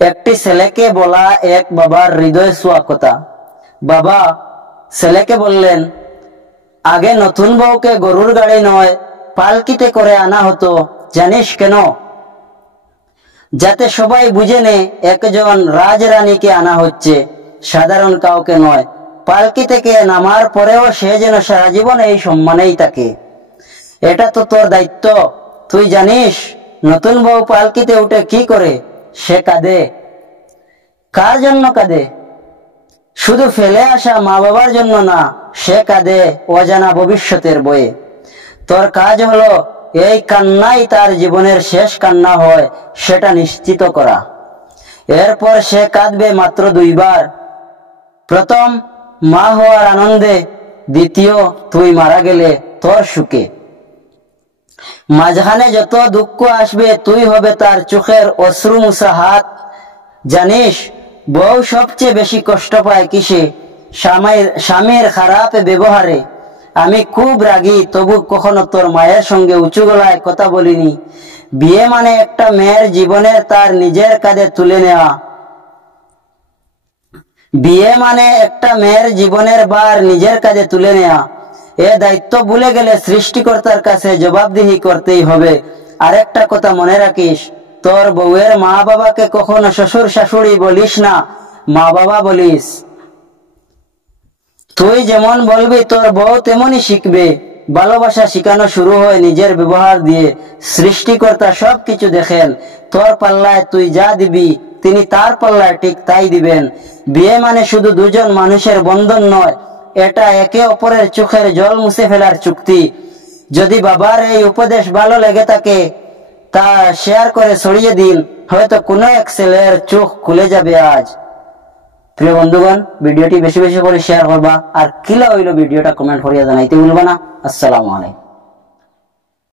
একটি ছেলেকে বলা এক বাবার হৃদয় ছোঁয়া কথা। বাবা ছেলেকে বললেন, আগে নতুন বউকে গরুর গাড়ি নয় পালকিতে করে আনা হতো, জানিস কেন? যাতে সবাই বুঝে নে একজন রাজরানীকে আনা হচ্ছে, সাধারণ কাউকে নয়। পালকি থেকে নামার পরেও সে যেন সারা জীবন এই সম্মানেই থাকে। এটা তো তোর দায়িত্ব। তুই জানিস নতুন বউ পালকিতে উঠে কি করে? সে কাঁদে। কার জন্য কাঁদে? শুধু ফেলে আসা মা বাবার জন্য না, সে কাঁদে অজানা ভবিষ্যতের বয়ে। তোর কাজ হলো এই কান্নাই তার জীবনের শেষ কান্না হয় সেটা নিশ্চিত করা। এরপর সে কাঁদবে মাত্র দুইবার। প্রথম মা হওয়ার আনন্দে, দ্বিতীয় তুই মারা গেলে তোর সুখে। মাঝখানে যত দুঃখ আসবে তুই হবে তার চোখের অশ্রু মুছা হাত। জানিস বউ সবচেয়ে বেশি কষ্ট পায় কিসে? স্বামীর খারাপ ব্যবহারে। আমি খুব রাগী, তবু কখনো তোর মায়ের সঙ্গে উঁচু গলায় কথা বলিনি। বিয়ে মানে একটা মেয়ের জীবনের তার নিজের কাঁধে তুলে নেওয়া। বিয়ে মানে একটা মেয়ের জীবনের ভার নিজের কাঁধে তুলে নেওয়া। এ দায়িত্ব ভুলে গেলে সৃষ্টিকর্তার কাছে জবাবদিহি করতেই হবে। আরেকটা কথা মনে রাখিস, তোর বউয়ের মা বাবাকে কখনো শ্বশুর শাশুড়ি বলিস না, মা বাবা বলিস। তুই যেমন বলবি তোর বউ তেমনই শিখবে। ভালোবাসা শিখানো শুরু হয় নিজের ব্যবহার দিয়ে। সৃষ্টিকর্তা সবকিছু দেখেন। তোর পাল্লায় তুই যা দিবি তিনি তার পাল্লায় ঠিক তাই দিবেন। বিয়ে মানে শুধু দুজন মানুষের বন্ধন নয়, এটা একে অপরের চোখের জল মুছে ফেলার চুক্তি। যদি বাবার এই উপদেশ ভালো লেগে থাকে তা শেয়ার করে ছড়িয়ে দিন, হয়তো কোনো এক ছেলের চোখ খুলে যাবে আজ। প্রিয় বন্ধুগণ, ভিডিওটি বেশি বেশি করে শেয়ার করবা আর কিলা হইলো ভিডিওটা কমেন্ট করিয়া জানাইতে ভুলবা না। আসসালামু আলাইকুম।